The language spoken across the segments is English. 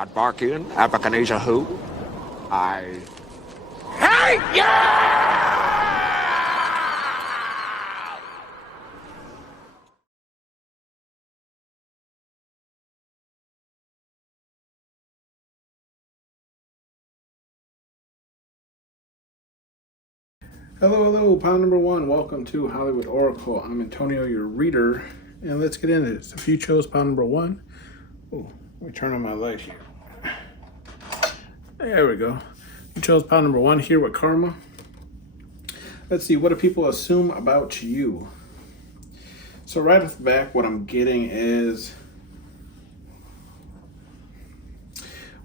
I'd bark in, Abacanesia who? I hate you! Hello, pound number one. Welcome to Hollywood Oracle. I'm Antonio, your reader, and let's get into this. If you chose pound number one, let me turn on my light here. There we go. You chose pound number one here with karma. Let's see, what do people assume about you? So right off the back, what I'm getting is,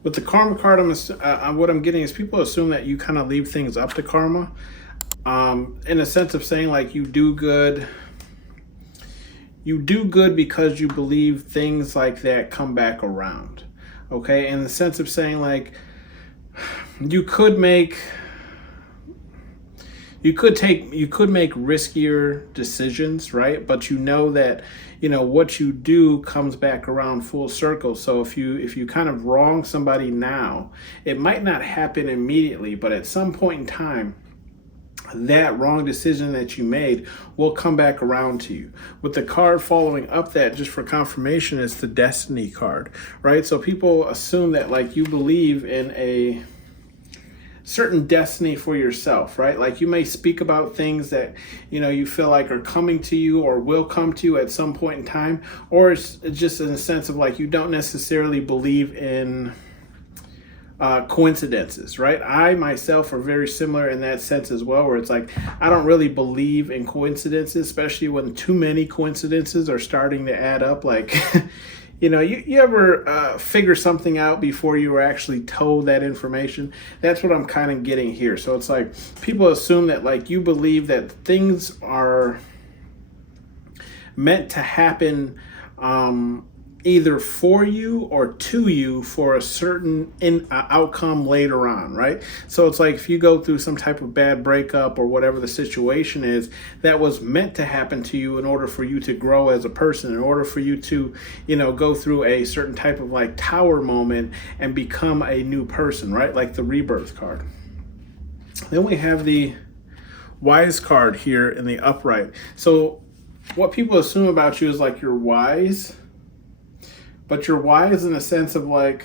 with the karma card, what I'm getting is people assume that you kind of leave things up to karma. In a sense of saying like you do good because you believe things like that come back around. Okay, in the sense of saying like you could make riskier decisions, right? But you know that what you do comes back around full circle. So if you kind of wrong somebody now, it might not happen immediately, but at some point in time, that wrong decision that you made will come back around to you. With the card following up that, just for confirmation, is the Destiny card, right? So people assume that like you believe in a certain destiny for yourself, right? Like you may speak about things that you feel like are coming to you or will come to you at some point in time, or it's just in a sense of like you don't necessarily believe in coincidences, right? I myself are very similar in that sense as well, where it's like I don't really believe in coincidences, especially when too many coincidences are starting to add up. Like you ever figure something out before you were actually told that information? That's what I'm kind of getting here. So it's like people assume that like you believe that things are meant to happen either for you or to you for a certain outcome later on, right? So it's like if you go through some type of bad breakup or whatever the situation is, that was meant to happen to you in order for you to grow as a person, in order for you to, go through a certain type of like tower moment and become a new person, right? Like the rebirth card. Then we have the wise card here in the upright. So what people assume about you is like you're wise, but you're wise in a sense of like,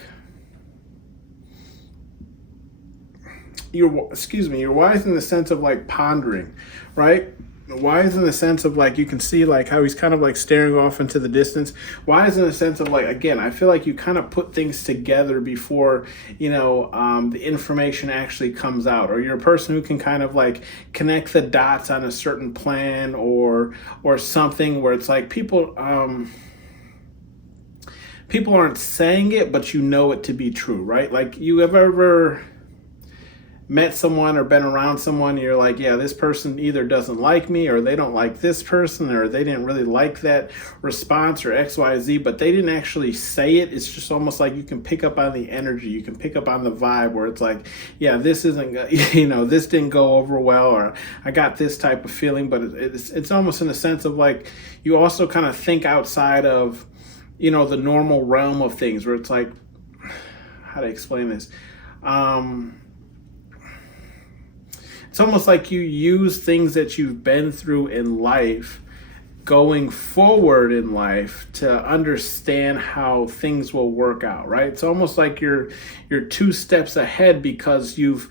you're wise in the sense of like pondering, right? Wise in the sense of like, you can see like how he's kind of like staring off into the distance. Wise in the sense of like, again, I feel like you kind of put things together before, the information actually comes out, or you're a person who can kind of like connect the dots on a certain plan or something where it's like people aren't saying it, but you know it to be true, right? Like you have ever met someone or been around someone, you're like, yeah, this person either doesn't like me or they don't like this person or they didn't really like that response or XYZ, but they didn't actually say it. It's just almost like you can pick up on the energy. You can pick up on the vibe where it's like, yeah, this isn't, this didn't go over well, or I got this type of feeling, but it's almost in the sense of like, you also kind of think outside of, the normal realm of things, where it's like, how to explain this? It's almost like you use things that you've been through in life, going forward in life, to understand how things will work out, right? It's almost like you're 2 steps ahead because you've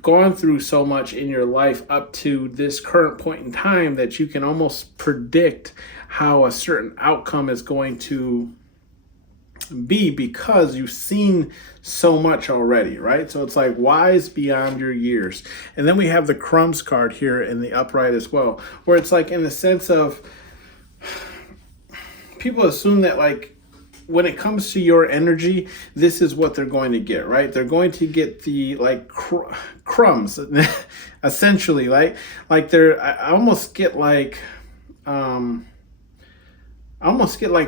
gone through so much in your life up to this current point in time that you can almost predict how a certain outcome is going to be because you've seen so much already, right? So it's like wise beyond your years. And then we have the crumbs card here in the upright as well, where it's like in the sense of people assume that like when it comes to your energy, this is what they're going to get, right? They're going to get the like crumbs essentially, like I almost get like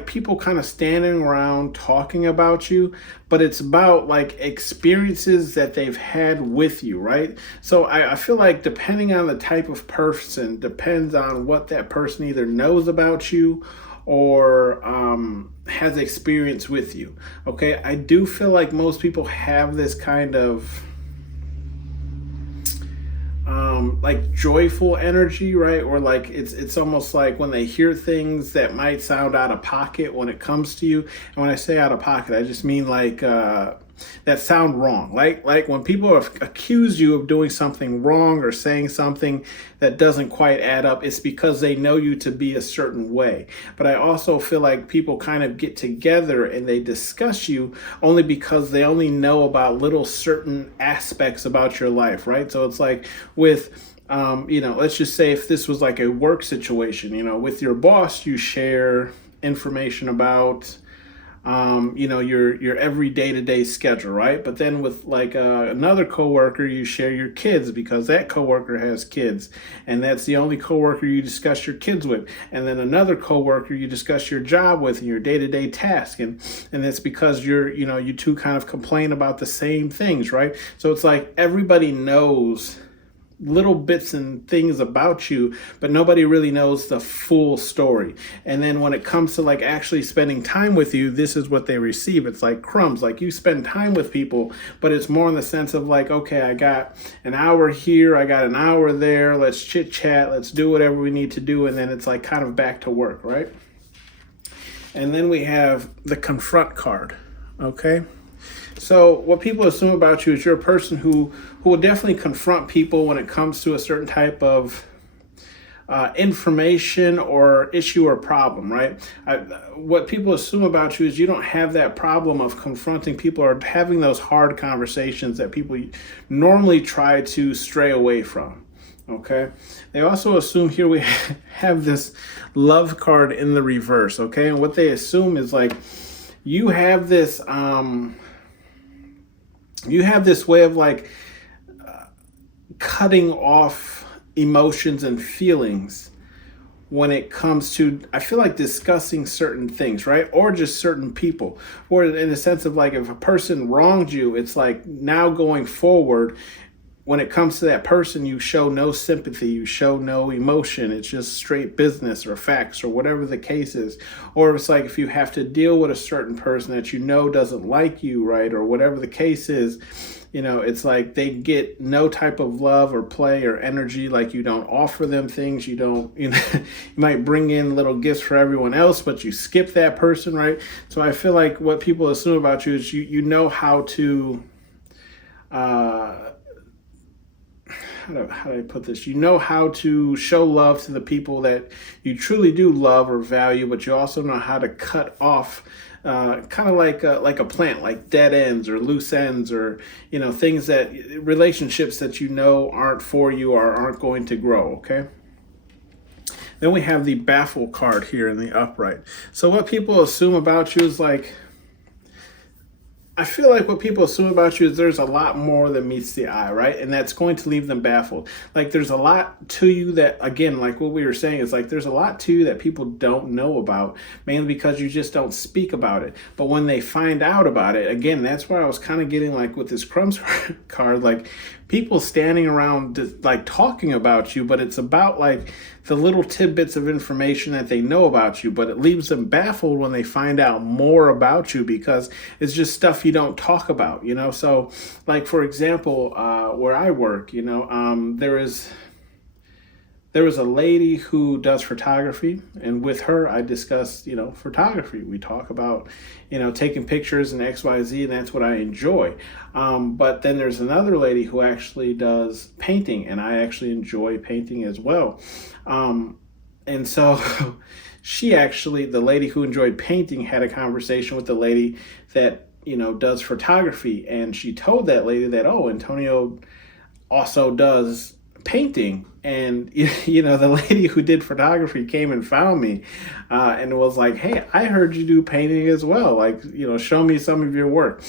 people kind of standing around talking about you, but it's about like experiences that they've had with you, right? So I feel like depending on the type of person, depends on what that person either knows about you or has experience with you. Okay, I do feel like most people have this kind of like joyful energy, right? Or like it's almost like when they hear things that might sound out of pocket when it comes to you. And when I say out of pocket, I just mean like that sound wrong. Like when people accuse you of doing something wrong or saying something that doesn't quite add up, it's because they know you to be a certain way. But I also feel like people kind of get together and they discuss you only because they only know about little certain aspects about your life, right? So it's like with let's just say if this was like a work situation, with your boss, you share information about your every day-to-day schedule, right? But then with like another coworker, you share your kids because that coworker has kids, and that's the only coworker you discuss your kids with. And then another coworker you discuss your job with and your day-to-day task, and that's because you two kind of complain about the same things, right? So it's like everybody knows little bits and things about you, but nobody really knows the full story. And then when it comes to like actually spending time with you, this is what they receive. It's like crumbs. Like you spend time with people, but it's more in the sense of like, okay, I got an hour here, I got an hour there, let's chit chat, let's do whatever we need to do, and then it's like kind of back to work, right? And then we have the confront card. Okay, so what people assume about you is you're a person who will definitely confront people when it comes to a certain type of information or issue or problem, right? What people assume about you is you don't have that problem of confronting people or having those hard conversations that people normally try to stray away from. Okay. They also assume here we have this love card in the reverse. Okay. And what they assume is like you have this way of like cutting off emotions and feelings when it comes to, I feel like, discussing certain things, right? Or just certain people. Or in the sense of like if a person wronged you, it's like now going forward, when it comes to that person, you show no sympathy, you show no emotion. It's just straight business or facts or whatever the case is. Or it's like if you have to deal with a certain person that you know doesn't like you, right? Or whatever the case is, it's like they get no type of love or play or energy. Like you don't offer them things. You don't, you might bring in little gifts for everyone else, but you skip that person, right? So I feel like what people assume about you is you know how to, how do I put this? You know how to show love to the people that you truly do love or value, but you also know how to cut off kind of like a plant, like dead ends or loose ends or, things that relationships that aren't for you or aren't going to grow. Okay. Then we have the baffle card here in the upright. So what people assume about you is like, I feel like what people assume about you is there's a lot more than meets the eye, right? And that's going to leave them baffled. Like there's a lot to you that, again, like what we were saying, is like there's a lot to you that people don't know about, mainly because you just don't speak about it. But when they find out about it, again, that's where I was kind of getting like with this crumbs card, like people standing around like talking about you, but it's about like the little tidbits of information that they know about you, but it leaves them baffled when they find out more about you because it's just stuff you don't talk about, So like, for example, where I work, there was a lady who does photography, and with her, I discuss, photography. We talk about, taking pictures and XYZ, and that's what I enjoy. But then there's another lady who actually does painting, and I actually enjoy painting as well. And so the lady who enjoyed painting had a conversation with the lady that, does photography. And she told that lady that, oh, Antonio also does painting. And, the lady who did photography came and found me and was like, hey, I heard you do painting as well. Like, show me some of your work.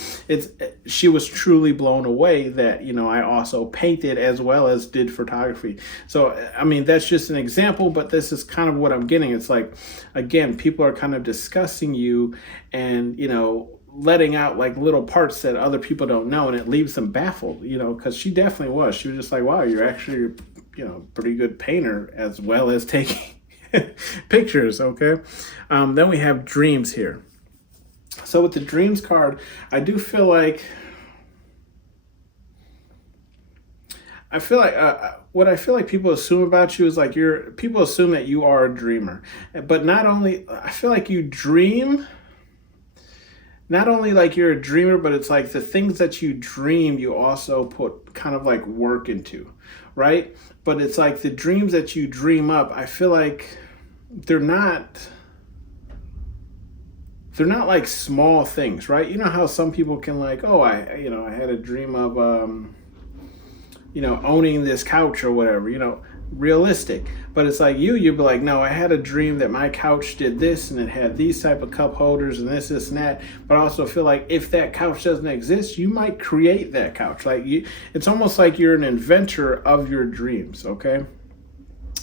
She was truly blown away that, I also painted as well as did photography. So, I mean, that's just an example, but this is kind of what I'm getting. It's like, again, people are kind of discussing you and, letting out like little parts that other people don't know, and it leaves them baffled, because she definitely was. She was just like, wow, you're actually, pretty good painter as well as taking pictures. Okay. Then we have dreams here. So with the dreams card, I do feel like what I feel like people assume about you is like people assume that you are a dreamer, but not only I feel like you dream, not only like you're a dreamer, but it's like the things that you dream, you also put kind of like work into, right? But it's like the dreams that you dream up, I feel like they're not like small things, right? You know how some people can like, oh, I had a dream of owning this couch or whatever, realistic. But it's like you'd be like, no, I had a dream that my couch did this and it had these type of cup holders and this and that. But I also feel like if that couch doesn't exist, you might create that couch. Like it's almost like you're an inventor of your dreams, okay?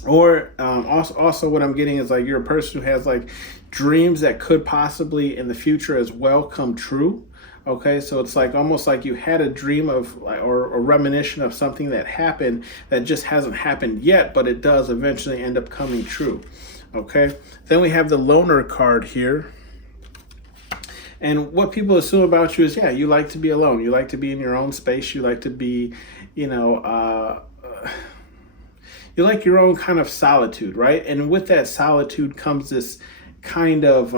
Or also what I'm getting is like you're a person who has like dreams that could possibly in the future as well come true. Okay, so it's like almost like you had a dream of or a reminiscence of something that happened that just hasn't happened yet, but it does eventually end up coming true. Okay, then we have the loner card here. And what people assume about you is, yeah, you like to be alone. You like to be in your own space. You like to be, you like your own kind of solitude, right? And with that solitude comes this kind of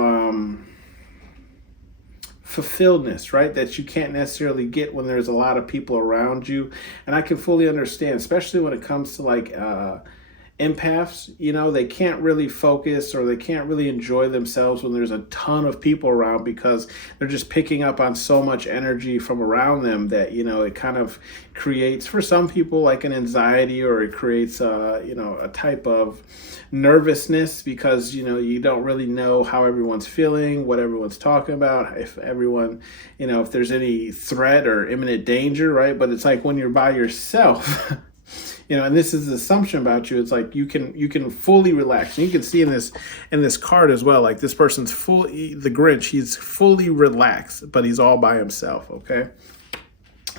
fulfilledness, right? That you can't necessarily get when there's a lot of people around you. And I can fully understand, especially when it comes to like empaths, they can't really focus or they can't really enjoy themselves when there's a ton of people around because they're just picking up on so much energy from around them that, it kind of creates for some people like an anxiety, or it creates, a type of nervousness because, you don't really know how everyone's feeling, what everyone's talking about, if everyone, if there's any threat or imminent danger, right? But it's like when you're by yourself, and this is the assumption about you. It's like you can fully relax. And you can see in this card as well, like this person's the Grinch, he's fully relaxed, but he's all by himself, okay?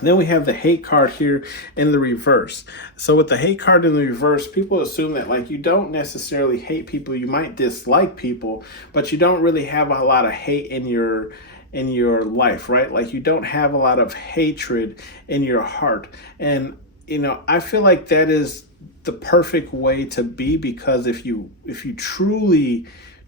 Then we have the hate card here in the reverse. So with the hate card in the reverse, people assume that like you don't necessarily hate people, you might dislike people, but you don't really have a lot of hate in your life, right? Like you don't have a lot of hatred in your heart. And I feel like that is the perfect way to be, because if you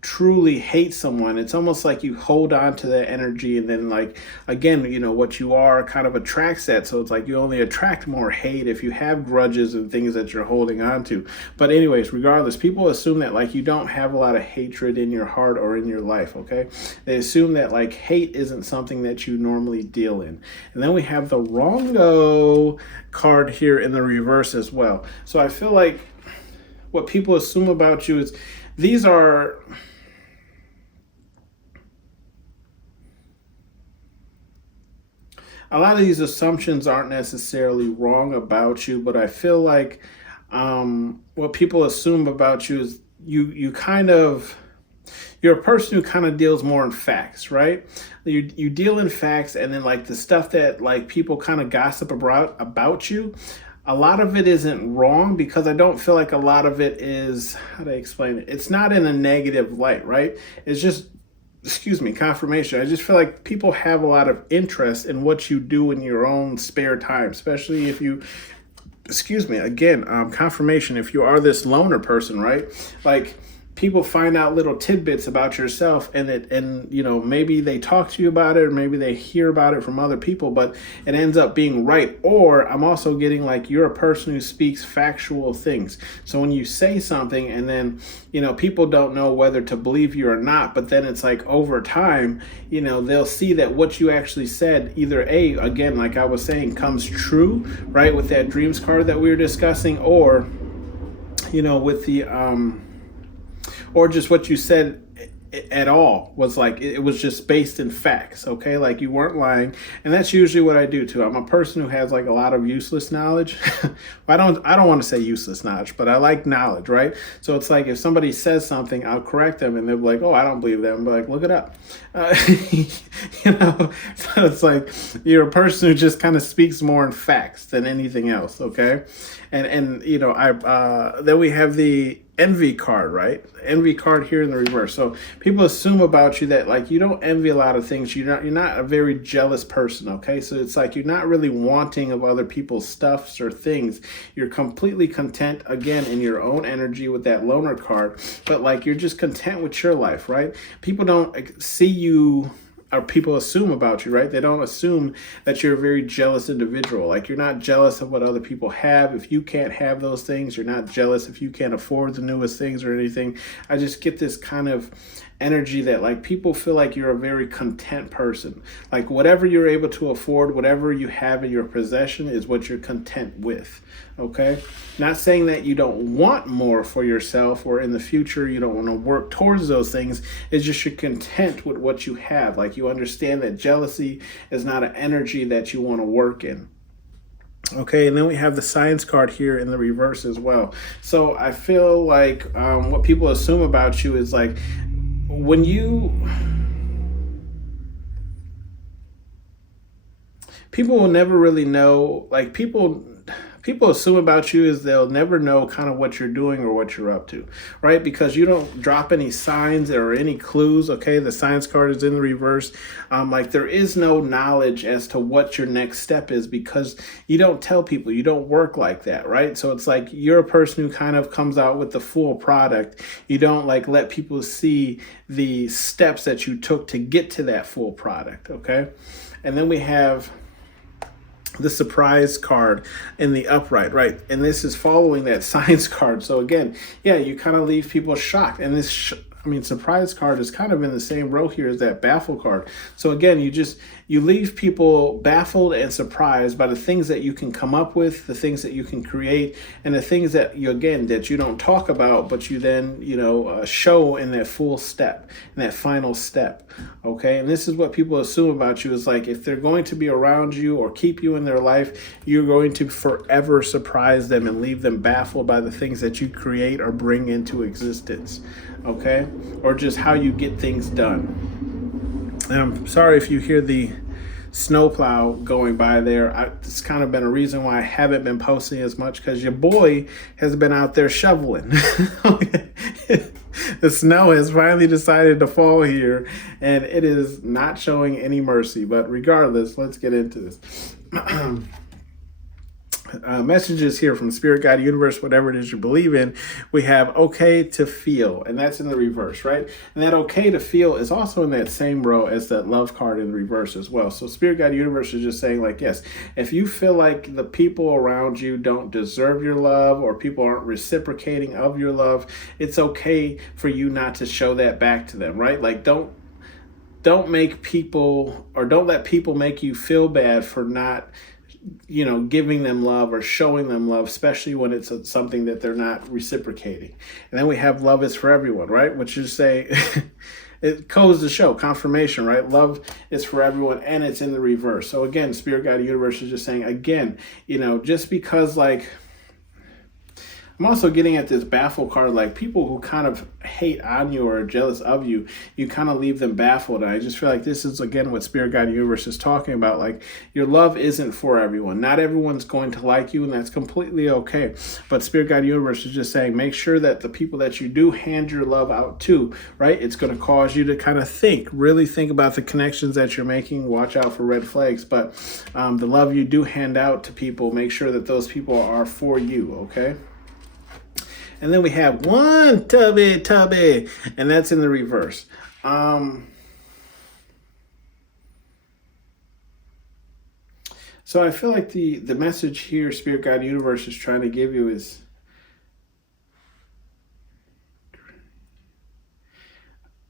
truly hate someone, it's almost like you hold on to that energy, and then like again, what you are kind of attracts that. So it's like you only attract more hate if you have grudges and things that you're holding on to. But anyways, regardless, people assume that like you don't have a lot of hatred in your heart or in your life, okay? They assume that like hate isn't something that you normally deal in. And then we have the wrongo card here in the reverse as well. So I feel like what people assume about you is these are a lot of these assumptions aren't necessarily wrong about you, but I feel like what people assume about you is you're a person who kind of deals more in facts, right? You deal in facts, and then like the stuff that like people kind of gossip about you, a lot of it isn't wrong, because I don't feel like a lot of it is, how do I explain it? It's not in a negative light, right? It's just, confirmation. I just feel like people have a lot of interest in what you do in your own spare time, especially if you, confirmation, if you are this loner person, right? Like people find out little tidbits about yourself, and maybe they talk to you about it, or maybe they hear about it from other people, but it ends up being right. Or I'm also getting like you're a person who speaks factual things. So when you say something and then people don't know whether to believe you or not, but then it's like over time they'll see that what you actually said either again, like I was saying, comes true, right, with that dreams card that we were discussing, or with the or just what you said at all was like it was just based in facts, okay? Like you weren't lying. And that's usually what I do too. I'm a person who has like a lot of useless knowledge. I don't want to say useless knowledge, but I like knowledge, right? So it's like if somebody says something, I'll correct them, and they'll be like, oh, I don't believe them, but like, look it up. So it's like you're a person who just kind of speaks more in facts than anything else, okay? And then we have the envy card, right? Envy card here in the reverse. So people assume about you that like you don't envy a lot of things. You're not a very jealous person, okay? So it's like you're not really wanting of other people's stuffs or things. You're completely content again in your own energy with that loner card, but like you're just content with your life, right? People don't see you, or people assume about you, right? They don't assume that you're a very jealous individual. Like you're not jealous of what other people have. If you can't have those things, you're not jealous if you can't afford the newest things or anything. I just get this kind of energy that like people feel like you're a very content person. Like whatever you're able to afford, whatever you have in your possession is what you're content with. Okay? Not saying that you don't want more for yourself or in the future you don't want to work towards those things. It's just you're content with what you have. Like you understand that jealousy is not an energy that you want to work in. Okay, and then we have the science card here in the reverse as well. So I feel like what people assume about you is like when people will never really know, like people assume about you is they'll never know kind of what you're doing or what you're up to, right? Because you don't drop any signs or any clues. Okay, the science card is in the reverse. Like there is no knowledge as to what your next step is because you don't tell people. You don't work like that, right? So it's like you're a person who kind of comes out with the full product. You don't like let people see the steps that you took to get to that full product. Okay, and then we have the surprise card in the upright, right? And this is following that science card. So again, yeah, you kind of leave people shocked. And this, surprise card is kind of in the same row here as that baffle card. So again, you leave people baffled and surprised by the things that you can come up with, the things that you can create, and the things that that you don't talk about, but you then, show in that full step, in that final step. Okay. And this is what people assume about you is like, if they're going to be around you or keep you in their life, you're going to forever surprise them and leave them baffled by the things that you create or bring into existence. Okay. Or just how you get things done. And I'm sorry if you hear the snowplow going by there. It's kind of been a reason why I haven't been posting as much because your boy has been out there shoveling. The snow has finally decided to fall here and it is not showing any mercy. But regardless, let's get into this. Messages here from Spirit, God, Universe, whatever it is you believe in. We have okay to feel, and that's in the reverse, right? And that okay to feel is also in that same row as that love card in the reverse as well. So Spirit, God, Universe is just saying like, yes, if you feel like the people around you don't deserve your love or people aren't reciprocating of your love, it's okay for you not to show that back to them, right? Like don't make people, or don't let people make you feel bad for not giving them love or showing them love, especially when it's something that they're not reciprocating. And then we have love is for everyone, right? Which is say, it goes to show confirmation, right? Love is for everyone and it's in the reverse. So again, Spirit, God, Universe is just saying, again, just because like, I'm also getting at this baffle card, like people who kind of hate on you or are jealous of you, you kind of leave them baffled. And I just feel like this is, again, what Spirit, God, Universe is talking about. Like your love isn't for everyone. Not everyone's going to like you, and that's completely okay. But Spirit, God, Universe is just saying, make sure that the people that you do hand your love out to, right, it's going to cause you to kind of really think about the connections that you're making. Watch out for red flags. But the love you do hand out to people, make sure that those people are for you, okay? And then we have one tubby, and that's in the reverse. So I feel like the message here, Spirit, God, Universe is trying to give you is,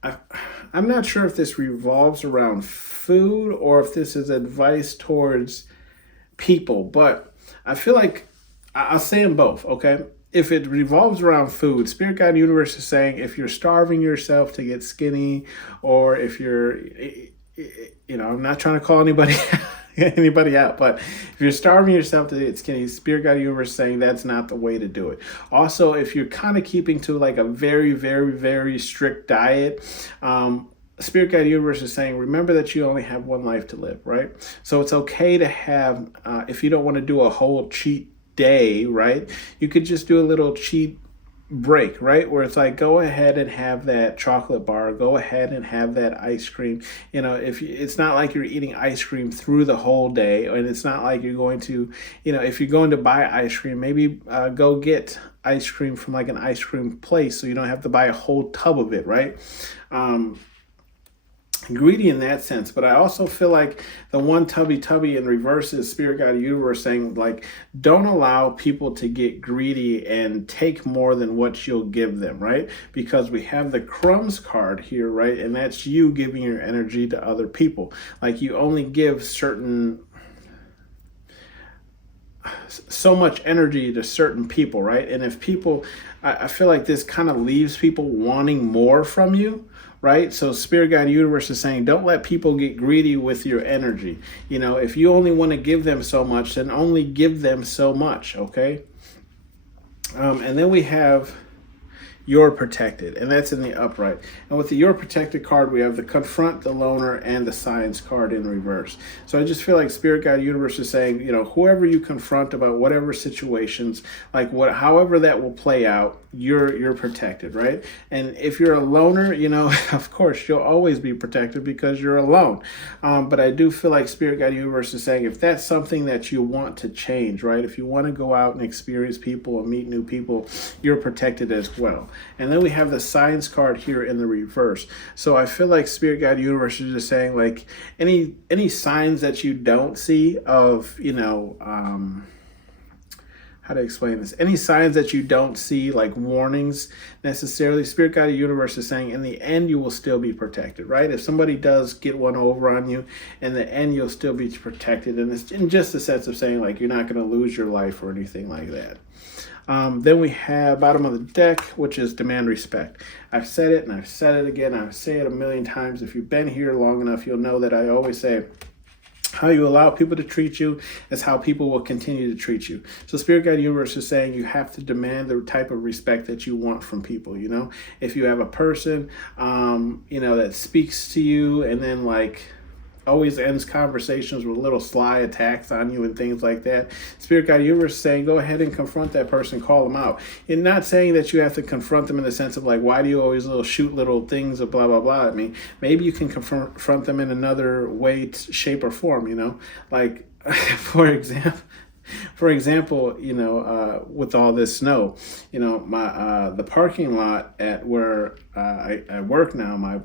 I'm not sure if this revolves around food or if this is advice towards people, but I feel like I'll say them both, okay? If it revolves around food, Spirit, God, Universe is saying if you're starving yourself to get skinny, or if you're, I'm not trying to call anybody out, but if you're starving yourself to get skinny, Spirit, God, Universe is saying that's not the way to do it. Also, if you're kind of keeping to like a very, very, very strict diet, Spirit, God, Universe is saying, remember that you only have one life to live, right? So it's okay to have, if you don't want to do a whole cheat day, right? You could just do a little cheat break, right? Where it's like, go ahead and have that chocolate bar, go ahead and have that ice cream. If it's not like you're eating ice cream through the whole day, and it's not like you're going to, if you're going to buy ice cream, maybe go get ice cream from like an ice cream place so you don't have to buy a whole tub of it, right? Greedy in that sense, but I also feel like the one tubby in reverse is Spirit Guide Universe saying, like, don't allow people to get greedy and take more than what you'll give them, right? Because we have the crumbs card here, right? And that's you giving your energy to other people. Like, you only give so much energy to certain people, right? And if people, I feel like this kind of leaves people wanting more from you, right? So Spirit Guide Universe is saying, don't let people get greedy with your energy. If you only want to give them so much, then only give them so much, okay? And then we have You're Protected, and that's in the upright. And with the You're Protected card, we have the Confront, the Loner, and the Science card in reverse. So I just feel like Spirit Guide Universe is saying, whoever you confront about whatever situations, like however that will play out, you're protected, right? And if you're a loner, of course you'll always be protected because you're alone. But I do feel like Spirit Guide Universe is saying, if that's something that you want to change, right? If you want to go out and experience people and meet new people, you're protected as well. And then we have the Science card here in the reverse. So I feel like Spirit Guide Universe is just saying, like, any signs that you don't see of, how to explain this? Any signs that you don't see, like warnings necessarily, Spirit Guide Universe is saying, in the end, you will still be protected, right? If somebody does get one over on you, in the end, you'll still be protected. And it's in just the sense of saying, like, you're not going to lose your life or anything like that. Then we have bottom of the deck, which is Demand Respect. I've said it and I've said it again. I say it a million times. If you've been here long enough, you'll know that I always say, how you allow people to treat you is how people will continue to treat you. So Spirit Guide Universe is saying you have to demand the type of respect that you want from people. If you have a person, that speaks to you and then always ends conversations with little sly attacks on you and things like that, Spirit Guide Universe is saying, go ahead and confront that person, call them out. And not saying that you have to confront them in the sense of like, why do you always shoot little things of blah, blah, blah. I mean, maybe you can confront them in another way, shape, or form, like, for example, with all this snow, the parking lot at where I work now,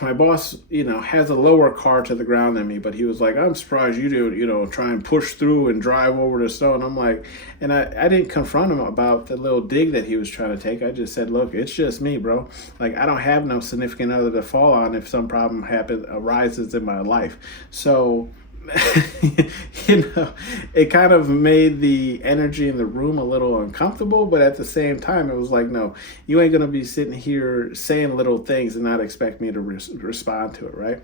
my boss, has a lower car to the ground than me, but he was like, I'm surprised you do, try and push through and drive over the snow. And I'm like, and I didn't confront him about the little dig that he was trying to take. I just said, look, it's just me, bro. Like, I don't have no significant other to fall on if some problem arises in my life. So, it kind of made the energy in the room a little uncomfortable, but at the same time, it was like, no, you ain't going to be sitting here saying little things and not expect me to respond to it, right?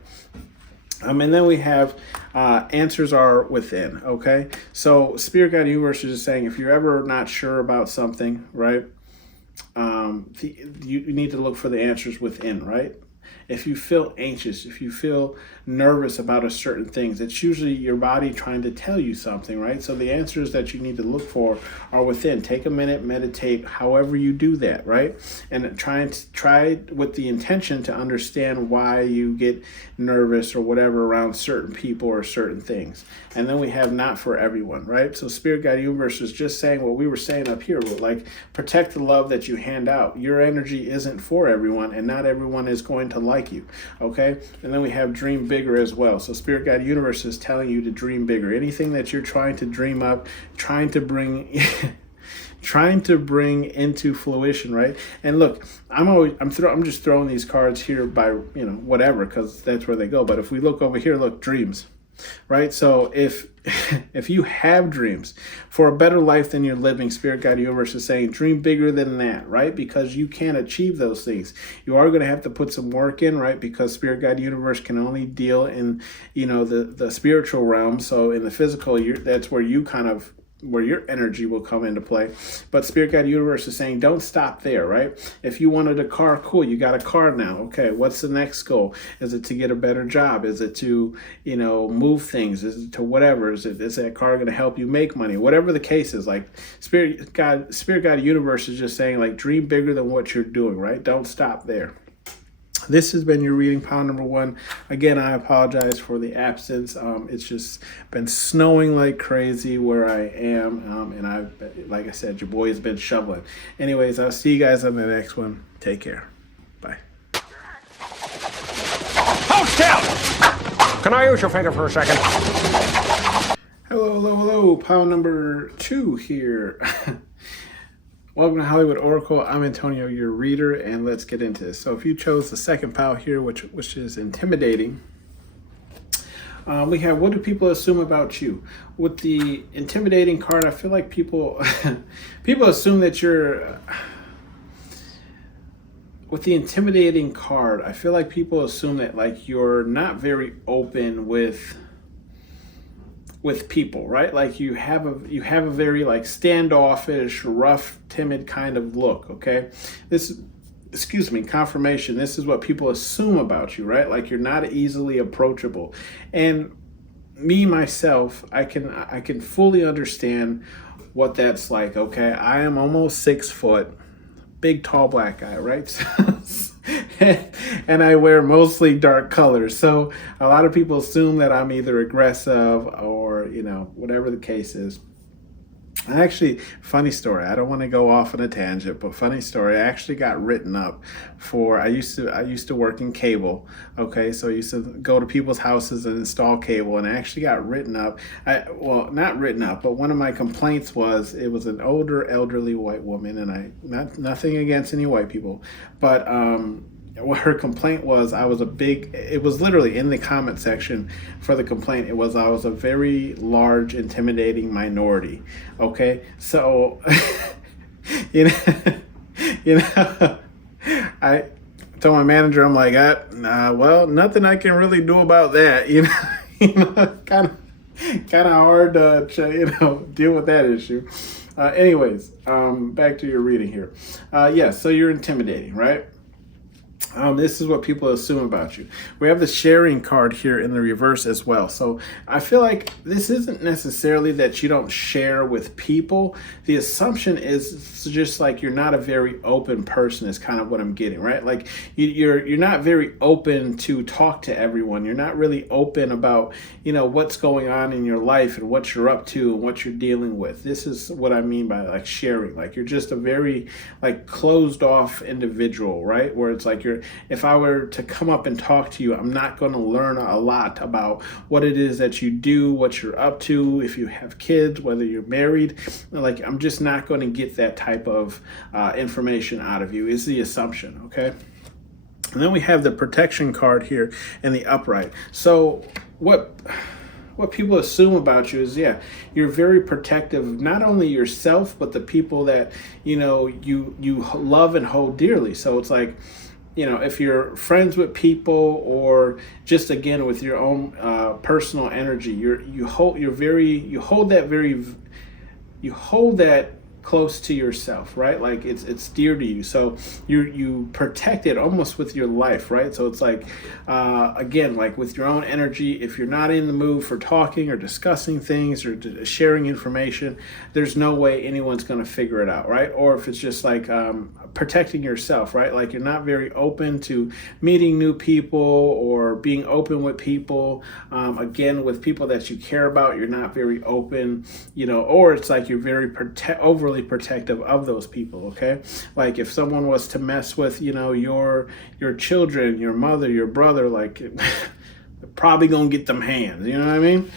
And then we have answers are within, okay? So Spirit Guide Universe is just saying, if you're ever not sure about something, right, you need to look for the answers within, right? If you feel anxious, if you feel nervous about a certain things, it's usually your body trying to tell you something, right? So the answers that you need to look for are within. Take a minute, meditate, however you do that, right? And try with the intention to understand why you get nervous or whatever around certain people or certain things. And then we have not for everyone, right? So Spirit Guide Universe is just saying what we were saying up here, like, protect the love that you hand out. Your energy isn't for everyone, and not everyone is going to like you, okay? And then we have dream bigger as well. So Spirit Guide Universe is telling you to dream bigger. Anything that you're trying to dream up, trying to bring into fruition, right? And look, I'm just throwing these cards here by whatever, because that's where they go. But if we look over here, look, dreams, right? So if you have dreams for a better life than you're living, Spirit Guide Universe is saying dream bigger than that, right? Because you can't achieve those things. You are going to have to put some work in, right? Because Spirit Guide Universe can only deal in the spiritual realm. So in the physical, that's where you kind of where your energy will come into play. But Spirit Guide Universe is saying, don't stop there, right? If you wanted a car, cool, you got a car now. Okay, what's the next goal? Is it to get a better job? Is it to, move things? Is it to whatever? Is that car going to help you make money? Whatever the case is, like Spirit Guide Universe is just saying, like, dream bigger than what you're doing, right? Don't stop there. This has been your reading pile number 1. Again, I apologize for the absence. It's just been snowing like crazy where I am. And like I said, your boy has been shoveling. Anyways, I'll see you guys on the next one. Take care. Bye. Hold still! Can I use your finger for a second? Hello. Pile number 2 here. Welcome to Hollywood Oracle. I'm Antonio, your reader, and let's get into this. So if you chose the second pile here, which is intimidating, we have, what do people assume about you? With the intimidating card, I feel like people assume that you're... With the intimidating card, I feel like people assume that, like, you're not very open with people, right? Like you have a very, like, standoffish, rough, timid kind of look. Okay, confirmation. This is what people assume about you, right? Like you're not easily approachable. And me myself, I can fully understand what that's like. Okay, I am almost 6 foot, big tall black guy, right? And I wear mostly dark colors, so a lot of people assume that I'm either aggressive or, whatever the case is. Actually, funny story, I don't want to go off on a tangent, but funny story, I actually got written up for, I used to work in cable. Okay, so I used to go to people's houses and install cable, and I actually got written up. Not written up, but one of my complaints was, it was an older, elderly white woman, and nothing against any white people, but what her complaint was, it was literally in the comment section for the complaint, it was, I was a very large, intimidating minority. Okay, so I told my manager, I'm like, well, nothing I can really do about that. Kind of hard to deal with that issue. Anyways, back to your reading here. So you're intimidating, right? This is what people assume about you. We have the sharing card here in the reverse as well. So I feel like this isn't necessarily that you don't share with people. The assumption is just like you're not a very open person is kind of what I'm getting, right? Like you're not very open to talk to everyone. You're not really open about, what's going on in your life and what you're up to and what you're dealing with. This is what I mean by, like, sharing. Like you're just a very, like, closed off individual, right? Where it's like if I were to come up and talk to you, I'm not going to learn a lot about what it is that you do, what you're up to, if you have kids, whether you're married. Like, I'm just not going to get that type of information out of you, is the assumption, okay? And then we have the protection card here in the upright. So what people assume about you is, you're very protective, not only yourself, but the people that, you love and hold dearly. So it's like, if you're friends with people, or just, again, with your own personal energy, you hold that close to yourself, right? Like it's dear to you. So you protect it almost with your life, right? So it's like, again, like with your own energy, if you're not in the mood for talking or discussing things or sharing information, there's no way anyone's going to figure it out, right? Or if it's just like protecting yourself, right? Like you're not very open to meeting new people or being open with people. Again, with people that you care about, you're not very open, or it's like you're very overly protective of those people, okay? Like if someone was to mess with, your children, your mother, your brother, like they're probably gonna get them hands, you know what I mean?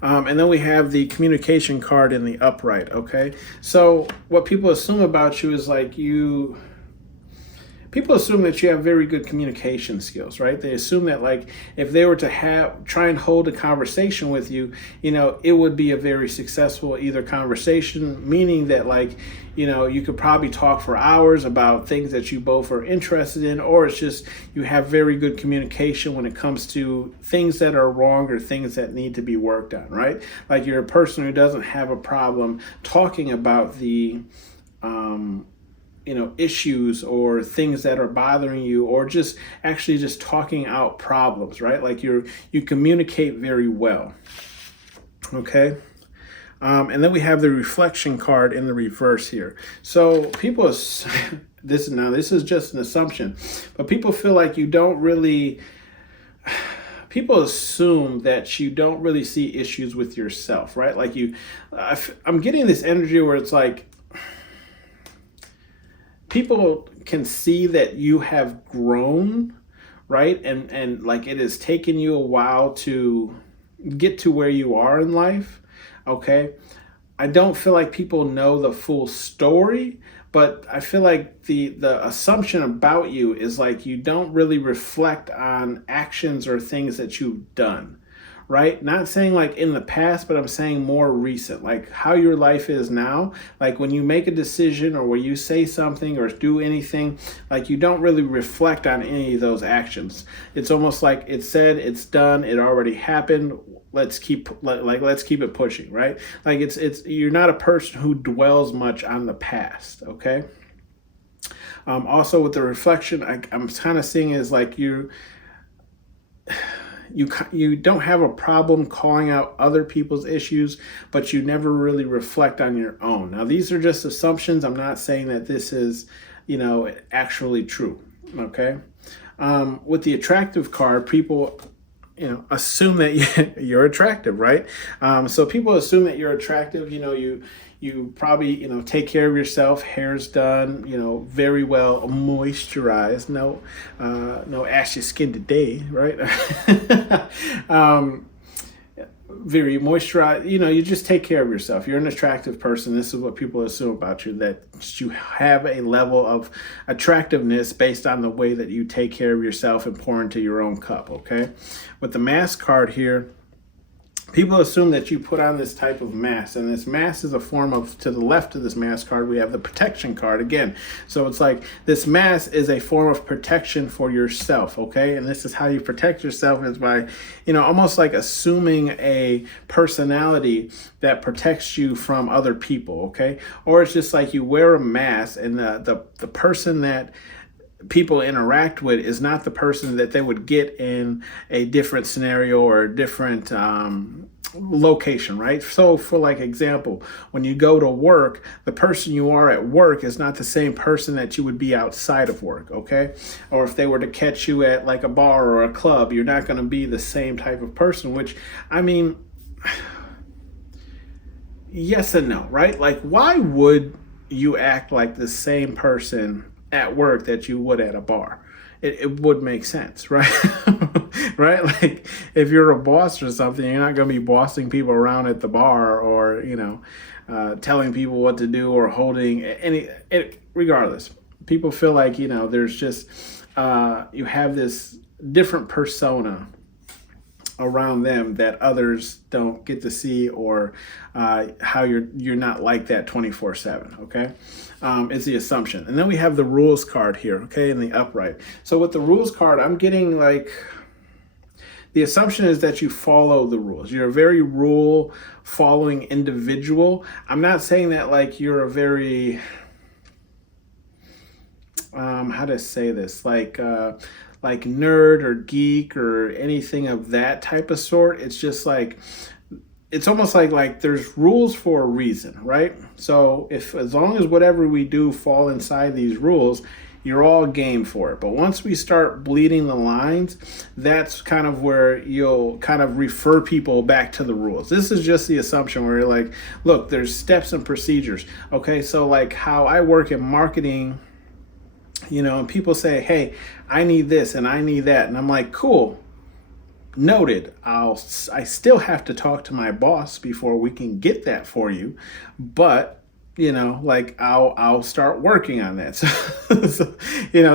And then we have the communication card in the upright, okay? So what people assume about you is like people assume that you have very good communication skills, right? They assume that like if they were to try and hold a conversation with you, it would be a very successful either conversation, meaning that like, you could probably talk for hours about things that you both are interested in, or it's just you have very good communication when it comes to things that are wrong or things that need to be worked on, right? Like you're a person who doesn't have a problem talking about the issues or things that are bothering you, or just actually just talking out problems, right? Like you communicate very well. Okay. And then we have the reflection card in the reverse here. So people, this is just an assumption, but people feel like people assume that you don't really see issues with yourself, right? Like I'm getting this energy where it's like, people can see that you have grown, right? And like it has taken you a while to get to where you are in life. Okay. I don't feel like people know the full story, but I feel like the assumption about you is like you don't really reflect on actions or things that you've done, right? Not saying like in the past, but I'm saying more recent, like how your life is now. Like when you make a decision or when you say something or do anything, like you don't really reflect on any of those actions. It's almost like it's said, it's done, it already happened. Let's keep it pushing, right? Like it's you're not a person who dwells much on the past, okay? Also with the reflection, I'm kind of seeing is like you don't have a problem calling out other people's issues, but you never really reflect on your own. Now, these are just assumptions. I'm not saying that this is, actually true. Okay. With the attractive card, people, assume that you're attractive, right? So people assume that you're attractive. You probably, take care of yourself. Hair's done, very well moisturized. No ashy skin today, right? Very moisturized. You just take care of yourself. You're an attractive person. This is what people assume about you, that you have a level of attractiveness based on the way that you take care of yourself and pour into your own cup, okay? With the mask card here, people assume that you put on this type of mask, and this mask is a form of, to the left of this mask card, we have the protection card again. So it's like this mask is a form of protection for yourself, okay? And this is how you protect yourself, is by, almost like assuming a personality that protects you from other people, okay? Or it's just like you wear a mask, and the person that people interact with is not the person that they would get in a different scenario or a different location, right? So for like example, when you go to work, the person you are at work is not the same person that you would be outside of work, okay? Or if they were to catch you at like a bar or a club, you're not going to be the same type of person, which, I mean, yes and no, right? Like, why would you act like the same person at work that you would at a bar? It would make sense, right? Right? Like if you're a boss or something, you're not going to be bossing people around at the bar, or telling people what to do, or holding regardless. People feel like there's just you have this different persona around them that others don't get to see, or how you're not like that 24/7, okay? Is the assumption. And then we have the rules card here, okay, in the upright. So with the rules card, I'm getting like, the assumption is that you follow the rules. You're a very rule following individual. I'm not saying that like you're a very, how to say this, like nerd or geek or anything of that type of sort. It's just like, it's almost like there's rules for a reason, right? So as long as whatever we do fall inside these rules, you're all game for it. But once we start bleeding the lines, that's kind of where you'll kind of refer people back to the rules. This is just the assumption where you're like, look, there's steps and procedures. Okay, so like how I work in marketing, and people say, hey, I need this and I need that. And I'm like, cool, noted. I still have to talk to my boss before we can get that for you. But like I'll start working on that.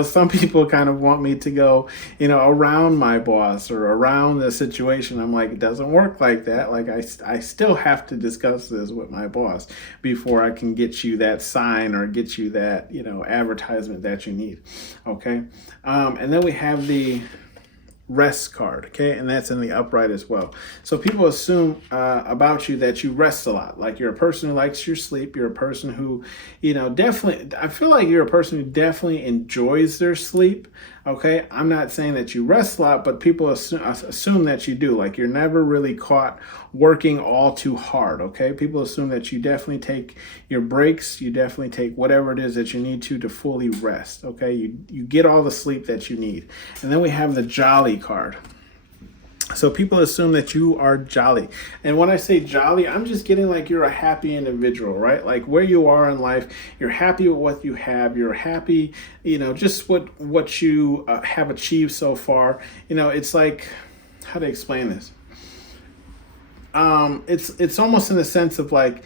Some people kind of want me to go, around my boss or around the situation. I'm like, it doesn't work like that. Like I still have to discuss this with my boss before I can get you that sign or get you that, advertisement that you need. Okay. And then we have the rest card, okay, and that's in the upright as well. So people assume about you that you rest a lot, like you're a person who likes your sleep. You're a person who, definitely, I feel like you're a person who definitely enjoys their sleep. Okay, I'm not saying that you rest a lot, but people assume that you do. Like you're never really caught working all too hard. Okay, people assume that you definitely take your breaks. You definitely take whatever it is that you need to fully rest. Okay, you get all the sleep that you need. And then we have the jolly card. So people assume that you are jolly. And when I say jolly, I'm just getting like you're a happy individual, right? Like where you are in life, you're happy with what you have. You're happy, just what you have achieved so far. It's like, how to explain this? It's almost in the sense of like,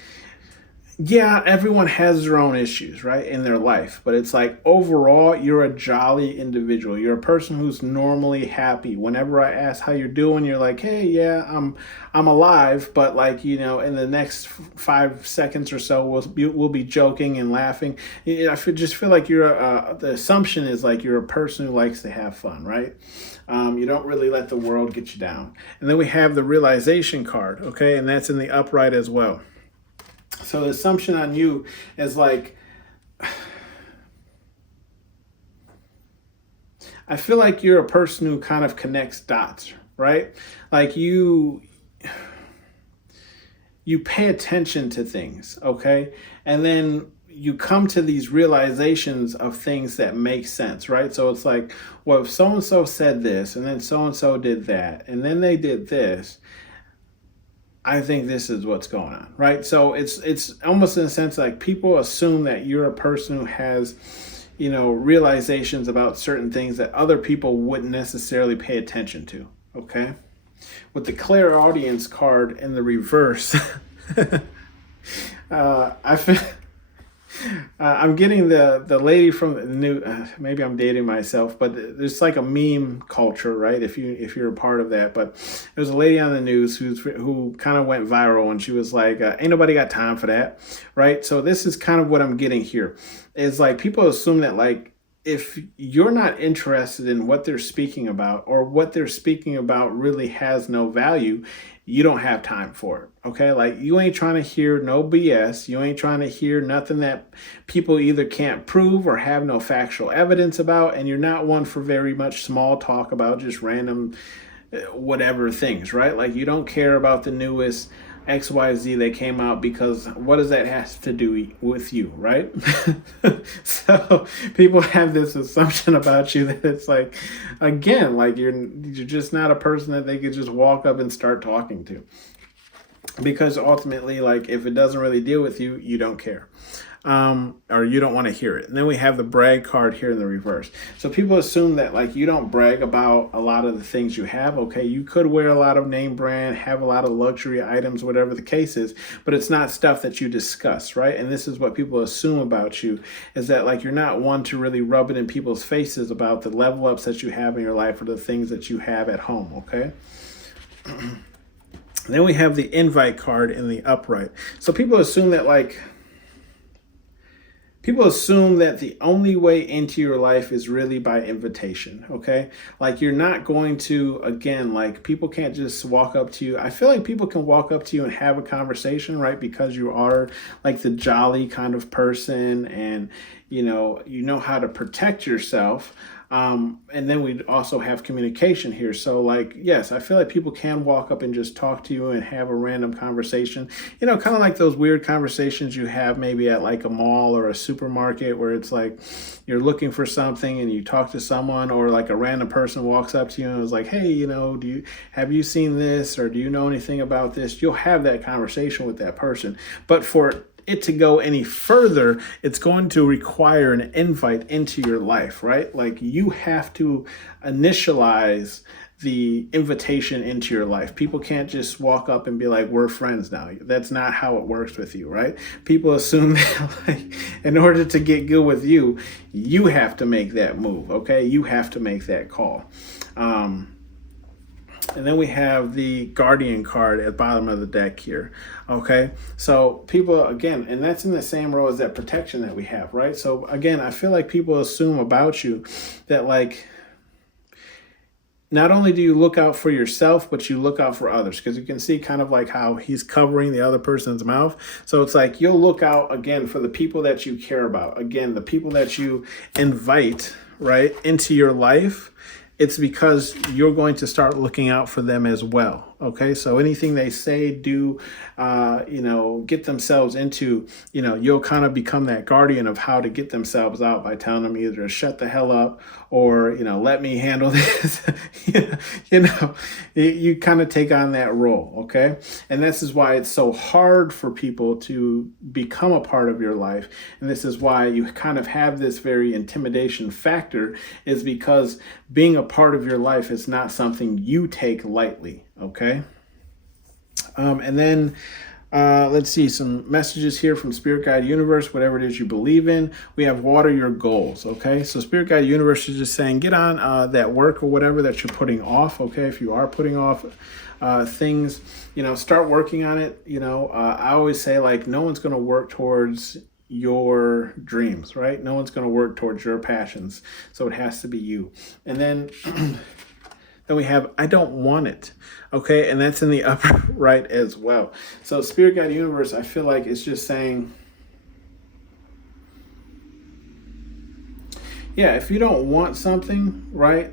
yeah, everyone has their own issues, right, in their life. But it's like overall, you're a jolly individual. You're a person who's normally happy. Whenever I ask how you're doing, you're like, hey, yeah, I'm alive. But like, in the next 5 seconds or so, we'll be joking and laughing. Just feel like you're the assumption is like you're a person who likes to have fun, right? You don't really let the world get you down. And then we have the realization card, okay, and that's in the upright as well. So the assumption on you is like, I feel like you're a person who kind of connects dots, right? Like you pay attention to things, okay? And then you come to these realizations of things that make sense, right? So it's like, well, if so-and-so said this, and then so-and-so did that, and then they did this, I think this is what's going on, right? So it's almost in a sense like people assume that you're a person who has, realizations about certain things that other people wouldn't necessarily pay attention to, okay? With the clairaudience card in the reverse, I feel I'm getting the lady from the new. Maybe I'm dating myself, but there's like a meme culture, right? If you're a part of that, but there's a lady on the news who kind of went viral, and she was like, "Ain't nobody got time for that," right? So this is kind of what I'm getting here. Is like people assume that like if you're not interested in what they're speaking about, or what they're speaking about really has no value, you don't have time for it. Okay, like you ain't trying to hear no BS. You ain't trying to hear nothing that people either can't prove or have no factual evidence about, and you're not one for very much small talk about just random whatever things, right? Like you don't care about the newest XYZ that came out, because what does that have to do with you, right? So people have this assumption about you that it's like, again, like you're just not a person that they could just walk up and start talking to, because ultimately, like if it doesn't really deal with you, you don't care. Or you don't want to hear it. And then we have the brag card here in the reverse. So people assume that like you don't brag about a lot of the things you have. Okay, you could wear a lot of name brand, have a lot of luxury items, whatever the case is, but it's not stuff that you discuss, right? And this is what people assume about you, is that like you're not one to really rub it in people's faces about the level ups that you have in your life or the things that you have at home, okay? Then we have the invite card in the upright. So people assume that the only way into your life is really by invitation, okay? Like you're not going to, again, like people can't just walk up to you. I feel like people can walk up to you and have a conversation, right? Because you are like the jolly kind of person, and you know how to protect yourself. And then we also have communication here. So like, yes, I feel like people can walk up and just talk to you and have a random conversation, kind of like those weird conversations you have maybe at like a mall or a supermarket, where it's like you're looking for something and you talk to someone, or like a random person walks up to you and is like, hey, have you seen this, or do you know anything about this? You'll have that conversation with that person. But for it to go any further, it's going to require an invite into your life, right? Like you have to initialize the invitation into your life. People can't just walk up and be like, we're friends now. That's not how it works with you, right? People assume that like in order to get good with you, you have to make that move, okay? You have to make that call. And then we have the Guardian card at the bottom of the deck here, okay? So people, again, and that's in the same row as that protection that we have, right? So again, I feel like people assume about you that like, not only do you look out for yourself, but you look out for others, because you can see kind of like how he's covering the other person's mouth. So it's like you'll look out, again, for the people that you care about. Again, the people that you invite, right, into your life. It's because you're going to start looking out for them as well. Okay, so anything they say, do, get themselves into, you'll kind of become that guardian of how to get themselves out by telling them either to shut the hell up or, let me handle this. You kind of take on that role. Okay, and this is why it's so hard for people to become a part of your life. And this is why you kind of have this very intimidation factor, is because being a part of your life is not something you take lightly. Okay. And then let's see some messages here from Spirit Guide Universe, whatever it is you believe in. We have water your goals. Okay. So Spirit Guide Universe is just saying, get on that work or whatever that you're putting off. Okay. If you are putting off things, start working on it. I always say, like, no one's going to work towards your dreams, right? No one's going to work towards your passions. So it has to be you. And then then we have I don't want it. Okay, and that's in the upper right as well. So Spirit Guide Universe, I feel like it's just saying, yeah, if you don't want something, right,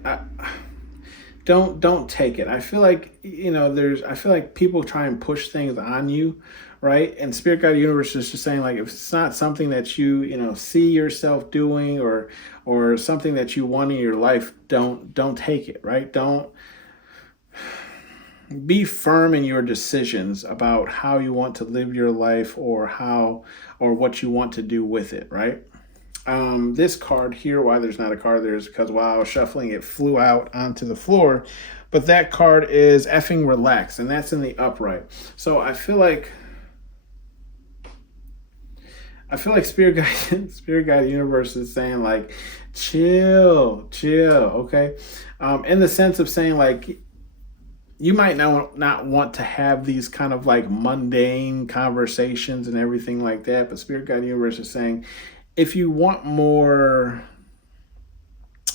don't take it. I feel like I feel like people try and push things on you, right? And Spirit Guide Universe is just saying, like, if it's not something that you see yourself doing or something that you want in your life, don't take it, right? Don't be firm in your decisions about how you want to live your life or what you want to do with it, right? This card here, why there's not a card there is because while I was shuffling, it flew out onto the floor. But that card is effing relax, and that's in the upright. So I feel like Spirit Guide Universe is saying, like, chill, okay? In the sense of saying, like, you might not want to have these kind of like mundane conversations and everything like that, but Spirit Guide Universe is saying, if you want more,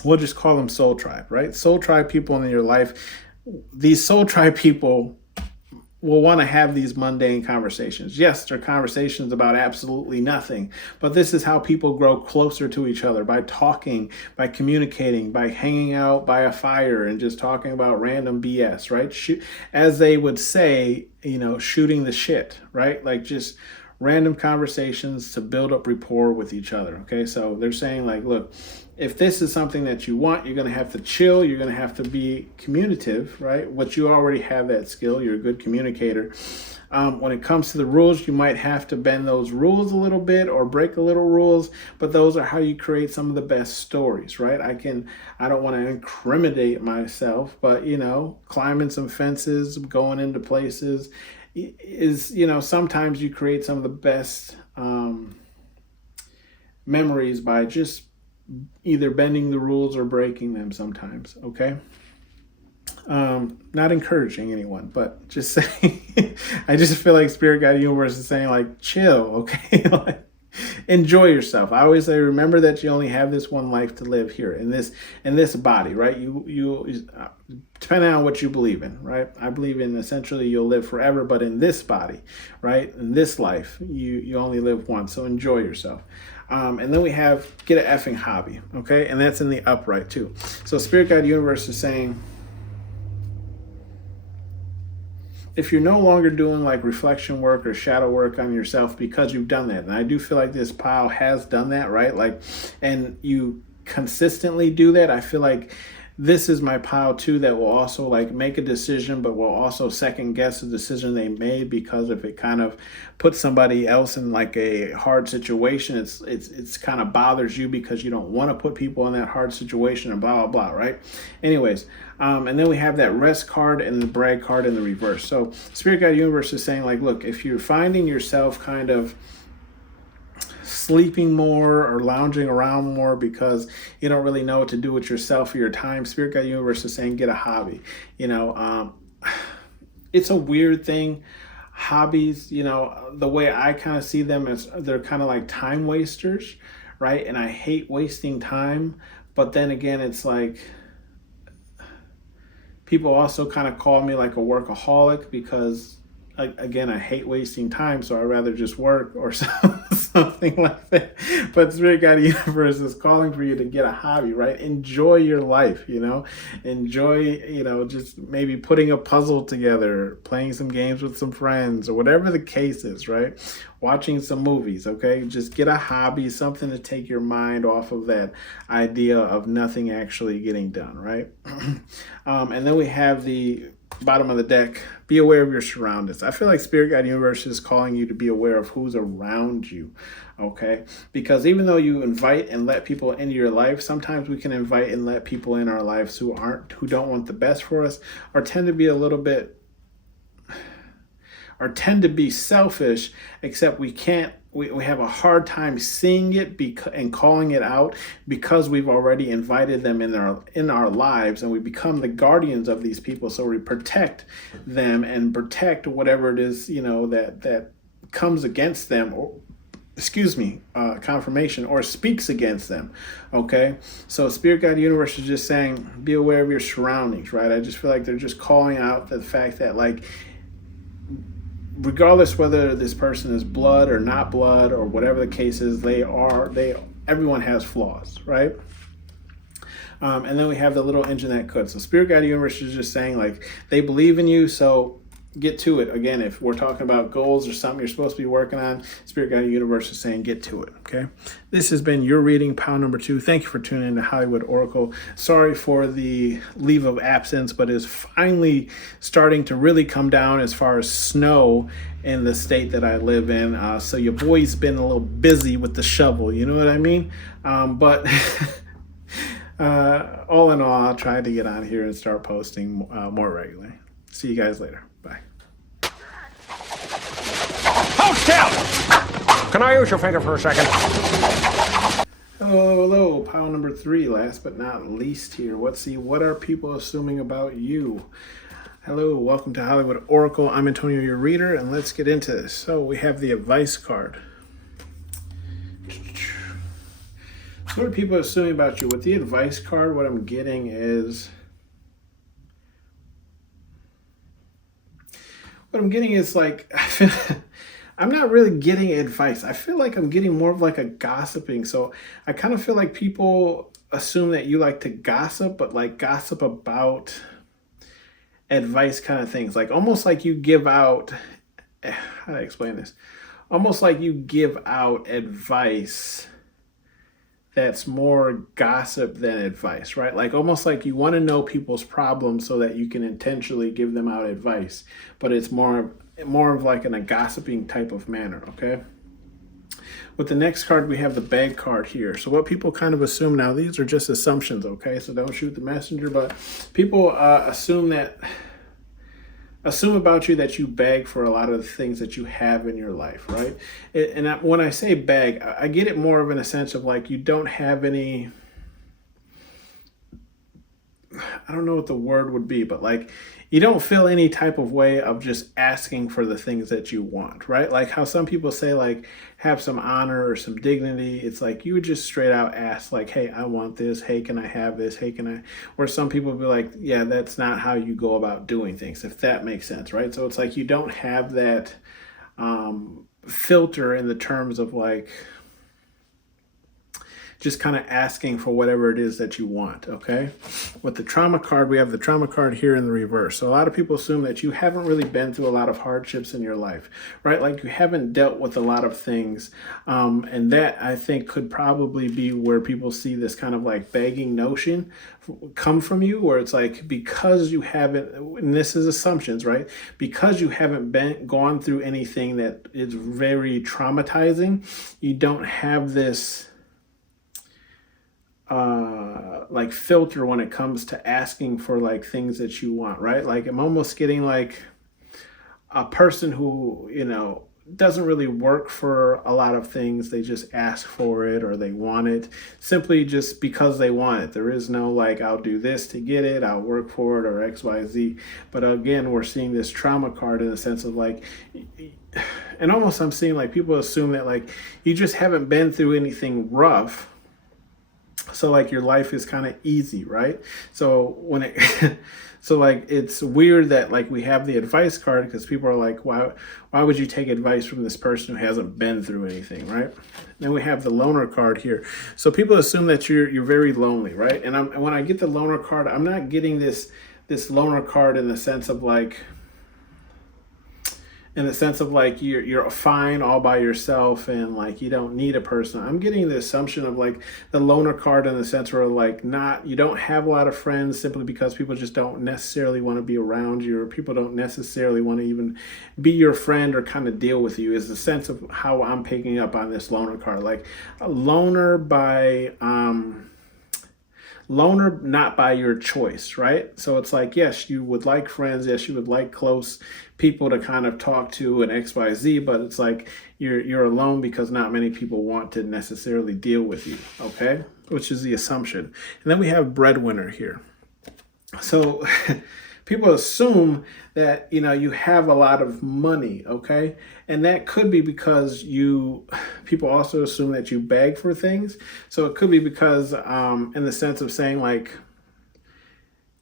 we'll just call them soul tribe, right? Soul tribe people in your life, these soul tribe people will want to have these mundane conversations. Yes, they're conversations about absolutely nothing, but this is how people grow closer to each other, by talking, by communicating, by hanging out by a fire and just talking about random BS, right? As they would say, shooting the shit, right? Like just random conversations to build up rapport with each other. Okay, so they're saying, like, look, if this is something that you want, you're going to have to chill. You're going to have to be communicative, right? What you already have that skill. You're a good communicator. When it comes to the rules, you might have to bend those rules a little bit or break a little rules, but those are how you create some of the best stories, right? I don't want to incriminate myself, but, climbing some fences, going into places is, sometimes you create some of the best memories by just either bending the rules or breaking them sometimes, okay? Not encouraging anyone, but just saying, I just feel like Spirit Guide Universe is saying, like, chill, okay? Like, enjoy yourself. I always say, remember that you only have this one life to live here in this body, right? You depending on what you believe in, right? I believe in essentially you'll live forever, but in this body, right? In this life, you only live once, so enjoy yourself. And then we have get an effing hobby, okay? And that's in the upright too. So Spirit Guide Universe is saying, if you're no longer doing like reflection work or shadow work on yourself because you've done that, and I do feel like this pile has done that, right? Like, and you consistently do that, I feel like this is my pile too that will also like make a decision, but will also second guess the decision they made, because if it kind of puts somebody else in like a hard situation, it's kind of bothers you because you don't want to put people in that hard situation and blah blah blah, right? Anyways, and then we have that rest card and the brag card in the reverse. So Spirit Guide Universe is saying like, look, if you're finding yourself kind of sleeping more or lounging around more because you don't really know what to do with yourself or your time, Spirit Guide Universe is saying get a hobby. It's a weird thing. Hobbies, the way I kind of see them is they're kind of like time wasters, right? And I hate wasting time. But then again, it's like people also kind of call me like a workaholic because again, I hate wasting time, so I'd rather just work or something like that. But Spirit Guide Universe is calling for you to get a hobby, right? Enjoy your life, enjoy, just maybe putting a puzzle together, playing some games with some friends, or whatever the case is, right? Watching some movies, okay? Just get a hobby, something to take your mind off of that idea of nothing actually getting done, right? And then we have the bottom of the deck, be aware of your surroundings. I feel like Spirit Guide Universe is calling you to be aware of who's around you, okay? Because even though you invite and let people into your life, sometimes we can invite and let people in our lives who don't want the best for us, or tend to be tend to be selfish, except we have a hard time seeing it and calling it out because we've already invited them in our lives, and we become the guardians of these people. So we protect them and protect whatever it is, that comes against them, or confirmation, or speaks against them. Okay, so Spirit Guide Universe is just saying be aware of your surroundings, right? I just feel like they're just calling out the fact that, like, regardless whether this person is blood or not blood or whatever the case is, everyone has flaws, right? And then we have the little engine that could. So Spirit Guide Universe is just saying like they believe in you, so get to it. Again, if we're talking about goals or something you're supposed to be working on, Spirit Guide Universe is saying get to it, okay? This has been your reading, pile number 2. Thank you for tuning in to Hollywood Oracle. Sorry for the leave of absence, but it's finally starting to really come down as far as snow in the state that I live in. So your boy's been a little busy with the shovel, you know what I mean? But all in all, I'll try to get on here and start posting more regularly. See you guys later. Bye. Hold still! Can I use your finger for a second? Hello, pile number 3, last but not least here. Let's see, what are people assuming about you? Hello, welcome to Hollywood Oracle. I'm Antonio, your reader, and let's get into this. So we have the advice card. So what are people assuming about you? With the advice card, what I'm getting is... like, I'm not really getting advice. I feel like I'm getting more of like a gossiping. So I kind of feel like people assume that you like to gossip, but like gossip about advice kind of things. Like almost like you give out, how do I explain this? Almost like you give out advice that's more gossip than advice, right? Like almost like you want to know people's problems so that you can intentionally give them out advice, but it's more of like in a gossiping type of manner, okay? With the next card, we have the bag card here. So what people kind of assume now, these are just assumptions, okay? So don't shoot the messenger, but people assume about you that you beg for a lot of the things that you have in your life, right? When I say beg, I get it more of in a sense of like you don't have any, I don't know what the word would be, but like you don't feel any type of way of just asking for the things that you want, right? Like how some people say like have some honor or some dignity. It's like you would just straight out ask like, hey, I want this. Hey, can I have this? Hey, can I? Or some people be like, yeah, that's not how you go about doing things, if that makes sense, right? So it's like you don't have that filter in the terms of like just kind of asking for whatever it is that you want, okay? With the trauma card, we have the trauma card here in the reverse. So a lot of people assume that you haven't really been through a lot of hardships in your life, right? Like you haven't dealt with a lot of things. And that, I think, could probably be where people see this kind of like begging notion come from you, where it's like, because you haven't, and this is assumptions, right? Because you haven't gone through anything that is very traumatizing, you don't have this like filter when it comes to asking for like things that you want, right? Like I'm almost getting like a person who, doesn't really work for a lot of things. They just ask for it or they want it simply just because they want it. There is no like, I'll do this to get it, I'll work for it, or XYZ. But again, we're seeing this trauma card in the sense of like, and almost I'm seeing like people assume that like you just haven't been through anything rough. So like your life is kind of easy, right? So when it, so like it's weird that like we have the advice card because people are like, why would you take advice from this person who hasn't been through anything, right? Then we have the loner card here. So people assume that you're very lonely, right? And when I get the loner card, I'm not getting this loner card in the sense of like, you're fine all by yourself and like you don't need a person. I'm getting the assumption of like the loner card in the sense where like you don't have a lot of friends simply because people just don't necessarily want to be around you, or people don't necessarily want to even be your friend or kind of deal with you, is the sense of how I'm picking up on this loner card. Like a loner not by your choice, right? So it's like, yes, you would like friends, yes, you would like close people to kind of talk to and XYZ, but it's like you're alone because not many people want to necessarily deal with you, okay? Which is the assumption. And then we have breadwinner here. So people assume that, you have a lot of money, okay? And that could be because people also assume that you beg for things. So it could be because, in the sense of saying like,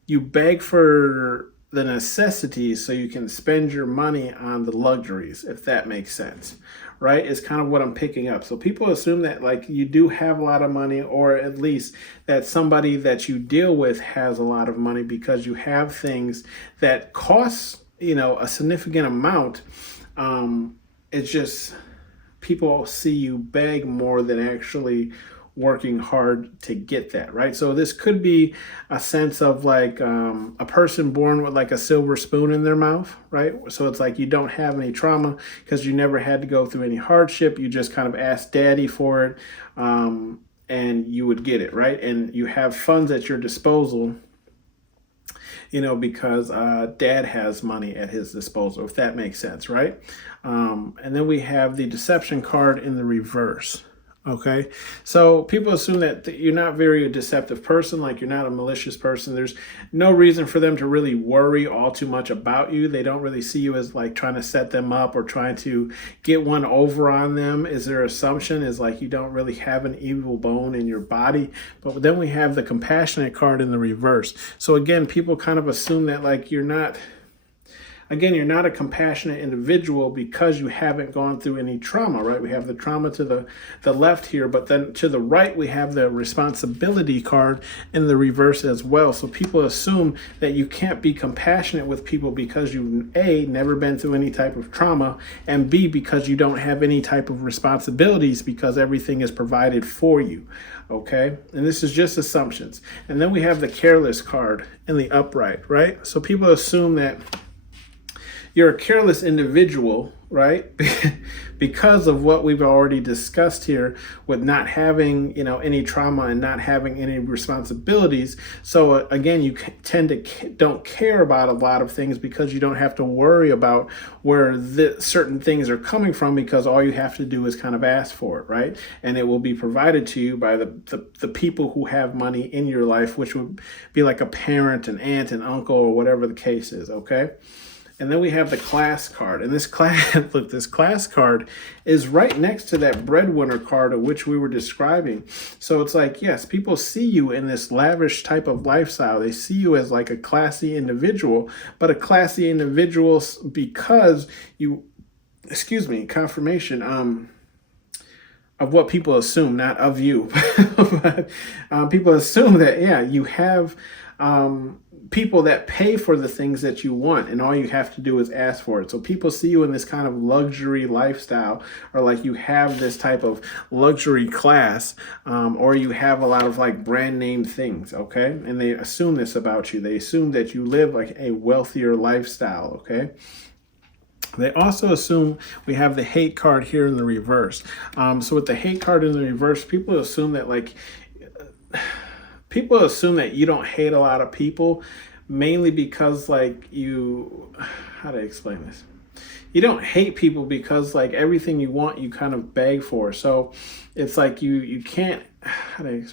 you beg for the necessities so you can spend your money on the luxuries, if that makes sense, right? Is kind of what I'm picking up. So people assume that like you do have a lot of money, or at least that somebody that you deal with has a lot of money because you have things that cost, a significant amount. It's just people see you beg more than actually working hard to get that, right? So this could be a sense of like a person born with like a silver spoon in their mouth, right? So it's like you don't have any trauma because you never had to go through any hardship. You just kind of asked daddy for it, and you would get it, right? And you have funds at your disposal, because dad has money at his disposal, if that makes sense, right? And then we have the deception card in the reverse. Okay, so people assume that you're not very a deceptive person, like you're not a malicious person. There's no reason for them to really worry all too much about you. They don't really see you as like trying to set them up or trying to get one over on them. Is their assumption is like you don't really have an evil bone in your body. But then we have the compassionate card in the reverse. So again, people kind of assume that like you're not a compassionate individual because you haven't gone through any trauma, right? We have the trauma to the left here, but then to the right, we have the responsibility card in the reverse as well. So people assume that you can't be compassionate with people because you've A, never been through any type of trauma, and B, because you don't have any type of responsibilities because everything is provided for you. Okay, and this is just assumptions. And then we have the careless card in the upright, right? So people assume that you're a careless individual, right? Because of what we've already discussed here with not having, any trauma and not having any responsibilities. So again, you tend to don't care about a lot of things because you don't have to worry about where certain things are coming from, because all you have to do is kind of ask for it, right? And it will be provided to you by the people who have money in your life, which would be like a parent, an aunt, an uncle, or whatever the case is, okay? And then we have the class card. And this class card is right next to that breadwinner card of which we were describing. So it's like, yes, people see you in this lavish type of lifestyle. They see you as like a classy individual, but a classy individual because you, confirmation, of what people assume, not of you. But people assume that, yeah, you have people that pay for the things that you want, and all you have to do is ask for it. So people see you in this kind of luxury lifestyle, or like you have this type of luxury class, or you have a lot of like brand name things, okay? And they assume this about you. They assume that you live like a wealthier lifestyle, okay? They also assume we have the hate card here in the reverse. So with the hate card in the reverse, people assume that you don't hate a lot of people, mainly because like how do I explain this? You don't hate people because like everything you want, you kind of beg for. So it's like you can't, you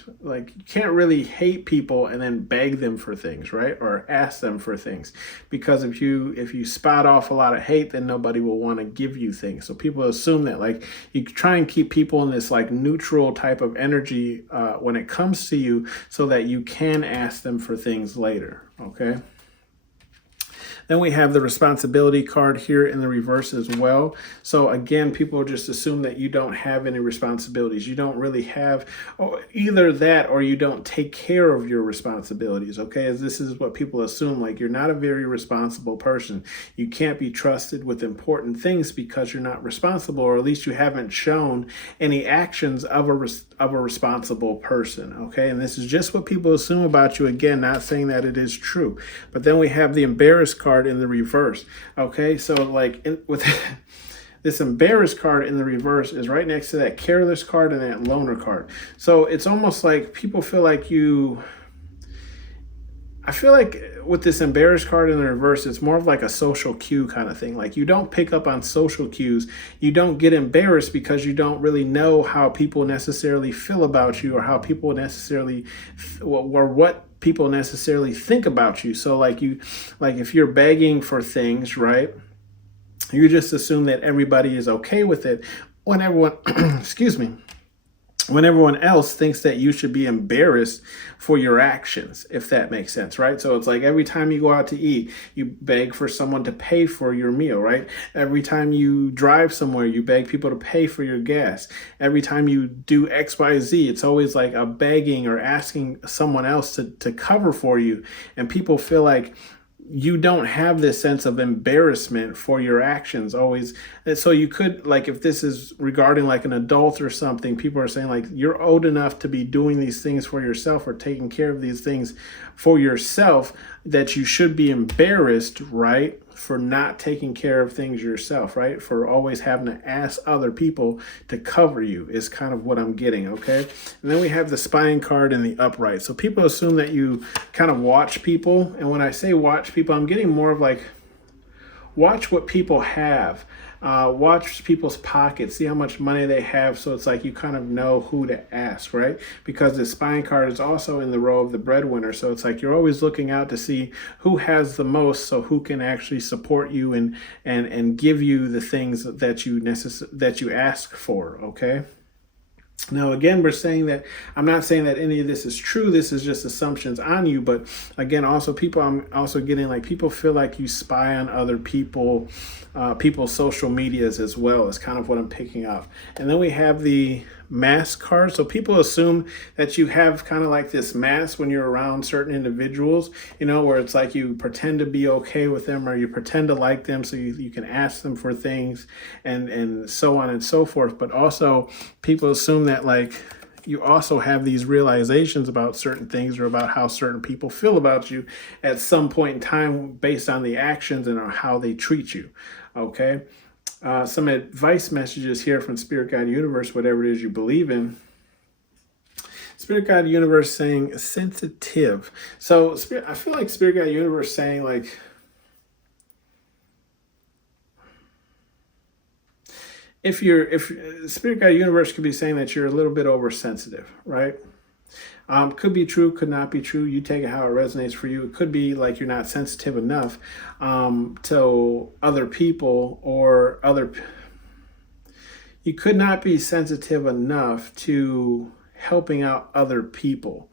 can't really hate people and then beg them for things, right? Or ask them for things, because if you spot off a lot of hate, then nobody will want to give you things. So people assume that like you try and keep people in this like neutral type of energy when it comes to you, so that you can ask them for things later, okay? Then we have the responsibility card here in the reverse as well. So again, people just assume that you don't have any responsibilities. You don't really have either that, or you don't take care of your responsibilities, okay? As this is what people assume, like you're not a very responsible person. You can't be trusted with important things because you're not responsible, or at least you haven't shown any actions of a responsible person, okay? And this is just what people assume about you. Again, not saying that it is true. But then we have the embarrassed card in the reverse, okay? So like with this embarrassed card in the reverse is right next to that careless card and that loner card. So it's almost like people feel like I feel like with this embarrassed card in the reverse, it's more of like a social cue kind of thing. Like you don't pick up on social cues. You don't get embarrassed because you don't really know how people necessarily feel about you, or how people necessarily, or what people necessarily think about you. So like if you're begging for things, right? You just assume that everybody is okay with it when everyone, excuse me, when everyone else thinks that you should be embarrassed for your actions, if that makes sense, right? So it's like every time you go out to eat, you beg for someone to pay for your meal, right? Every time you drive somewhere, you beg people to pay for your gas. Every time you do X, Y, Z, it's always like a begging or asking someone else to cover for you. And people feel like you don't have this sense of embarrassment for your actions always. And so you could, like, if this is regarding like an adult or something, people are saying like you're old enough to be doing these things for yourself, or taking care of these things for yourself, that you should be embarrassed, right, for not taking care of things yourself, right? For always having to ask other people to cover you is kind of what I'm getting, okay? And then we have the spying card in the upright. So people assume that you kind of watch people. And when I say watch people, I'm getting more of like, watch what people have. Watch people's pockets, see how much money they have, so it's like you kind of know who to ask, right? Because the spying card is also in the row of the breadwinner, so it's like you're always looking out to see who has the most, so who can actually support you and give you the things that you ask for, okay? Now, again, we're saying that I'm not saying that any of this is true. This is just assumptions on you. But again, also I'm also getting like people feel like you spy on other people, people's social medias as well, is kind of what I'm picking up. And then we have the mask card. So people assume that you have kind of like this mask when you're around certain individuals, where it's like you pretend to be okay with them, or you pretend to like them, so you can ask them for things and so on and so forth. But also people assume that like you also have these realizations about certain things, or about how certain people feel about you at some point in time, based on the actions and how they treat you, okay? Some advice messages here from Spirit Guide Universe, whatever it is you believe in. Spirit Guide Universe saying sensitive. So I feel like Spirit Guide Universe saying like, if Spirit Guide Universe could be saying that you're a little bit oversensitive, right? Could be true, could not be true. You take it how it resonates for you. It could be like you're not sensitive enough to other people, or you could not be sensitive enough to helping out other people,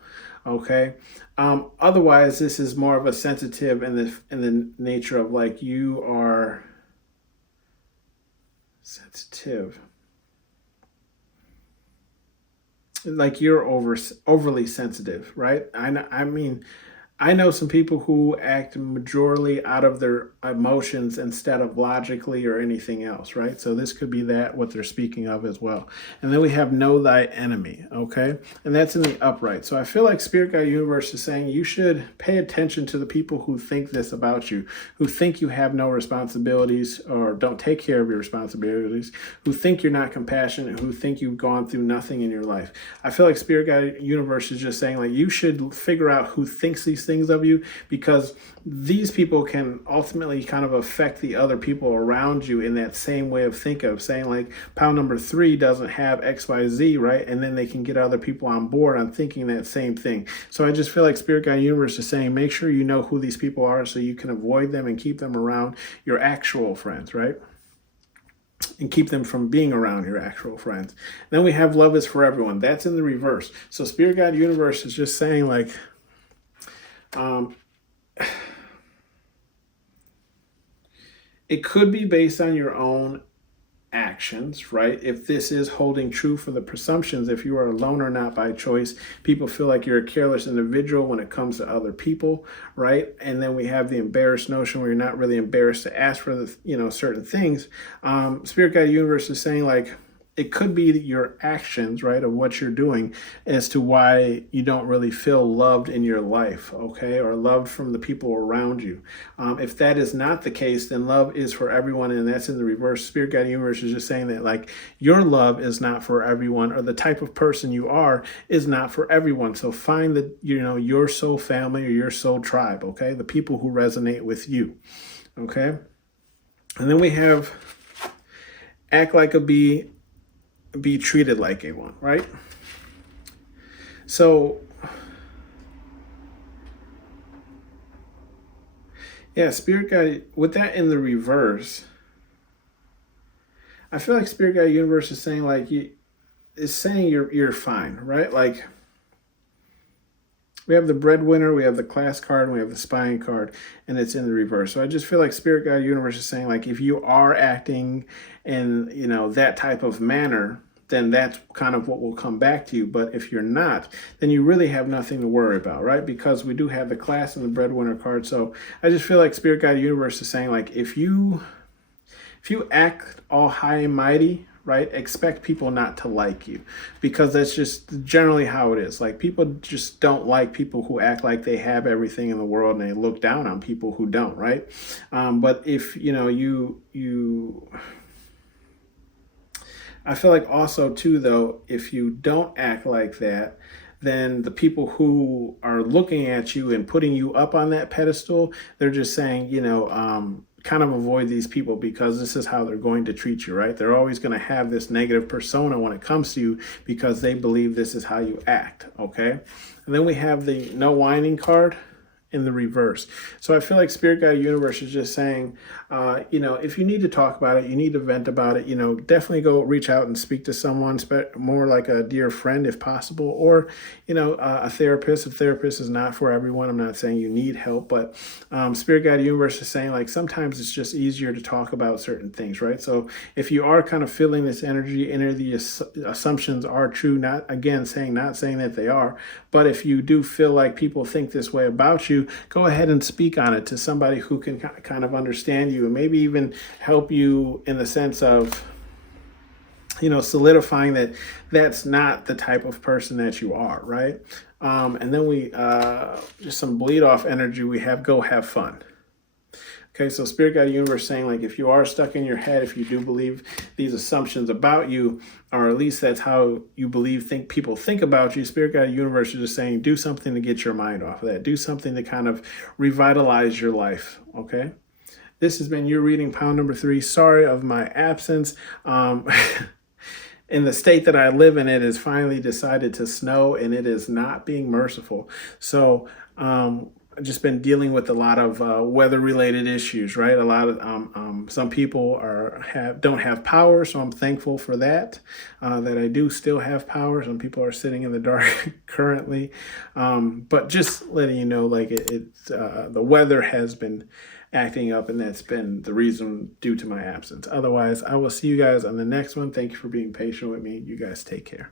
okay? Otherwise, this is more of a sensitive in the nature of like you are sensitive. like you're overly sensitive, right? I mean, I know some people who act majorly out of their emotions instead of logically or anything else, right? So this could be that what they're speaking of as well. And then we have know thy enemy, okay? And that's in the upright. So I feel like Spirit Guide Universe is saying you should pay attention to the people who think this about you, who think you have no responsibilities or don't take care of your responsibilities, who think you're not compassionate, who think you've gone through nothing in your life. I feel like Spirit Guide Universe is just saying like you should figure out who thinks these things of you, because these people can ultimately kind of affect the other people around you in that same way of thinking of saying like pound number 3 doesn't have XYZ, right? And then they can get other people on board on thinking that same thing. So I just feel like Spirit Guide Universe is saying make sure you know who these people are so you can avoid them and keep them around your actual friends, right? And keep them from being around your actual friends. Then we have love is for everyone. That's in the reverse. So Spirit Guide Universe is just saying like it could be based on your own actions, right? If this is holding true for the presumptions, if you are alone or not by choice, people feel like you're a careless individual when it comes to other people, right? And then we have the embarrassed notion where you're not really embarrassed to ask for the, certain things. Spirit Guide Universe is saying like, it could be your actions, right, of what you're doing as to why you don't really feel loved in your life, okay, or loved from the people around you. If that is not the case, then love is for everyone, and that's in the reverse. Spirit Guide Universe is just saying that, like, your love is not for everyone, or the type of person you are is not for everyone. So find the, your soul family or your soul tribe, okay, the people who resonate with you, okay. And then we have act like a bee, be treated like a one, right? So yeah, Spirit Guide, with that in the reverse, I feel like Spirit Guide Universe is saying like you're fine, right? Like we have the breadwinner, we have the class card, and we have the spying card, and it's in the reverse. So I just feel like Spirit Guide Universe is saying like if you are acting in that type of manner, then that's kind of what will come back to you. But if you're not, then you really have nothing to worry about, right? Because we do have the class and the breadwinner card. So I just feel like Spirit Guide Universe is saying like if you act all high and mighty, right, expect people not to like you, because that's just generally how it is. Like people just don't like people who act like they have everything in the world, and they look down on people who don't, right? But if you I feel like also too, though, if you don't act like that, then the people who are looking at you and putting you up on that pedestal, they're just saying, kind of avoid these people because this is how they're going to treat you, right? They're always going to have this negative persona when it comes to you because they believe this is how you act, okay? And then we have the no whining card in the reverse. So I feel like Spirit Guide Universe is just saying, if you need to talk about it, you need to vent about it, definitely go reach out and speak to someone, more like a dear friend if possible, or, a therapist. A therapist is not for everyone. I'm not saying you need help, but Spirit Guide Universe is saying like sometimes it's just easier to talk about certain things, right? So if you are kind of feeling this energy, any of the assumptions are true, not saying that they are, but if you do feel like people think this way about you, go ahead and speak on it to somebody who can kind of understand you and maybe even help you in the sense of, solidifying that that's not the type of person that you are, right? And then we, just some bleed off energy, we have go have fun. Okay, so Spirit Guide Universe saying like if you are stuck in your head, if you do believe these assumptions about you, or at least that's how you think people think about you, Spirit Guide Universe is just saying do something to get your mind off of that. Do something to kind of revitalize your life, okay? This has been your reading, pound number 3. Sorry of my absence. In the state that I live in, it has finally decided to snow, and it is not being merciful. So, I've just been dealing with a lot of weather-related issues, right? A lot of some people don't have power, so I'm thankful for that. That I do still have power. Some people are sitting in the dark currently, but just letting you know, like the weather has been acting up, and that's been the reason due to my absence. Otherwise, I will see you guys on the next one. Thank you for being patient with me. You guys take care.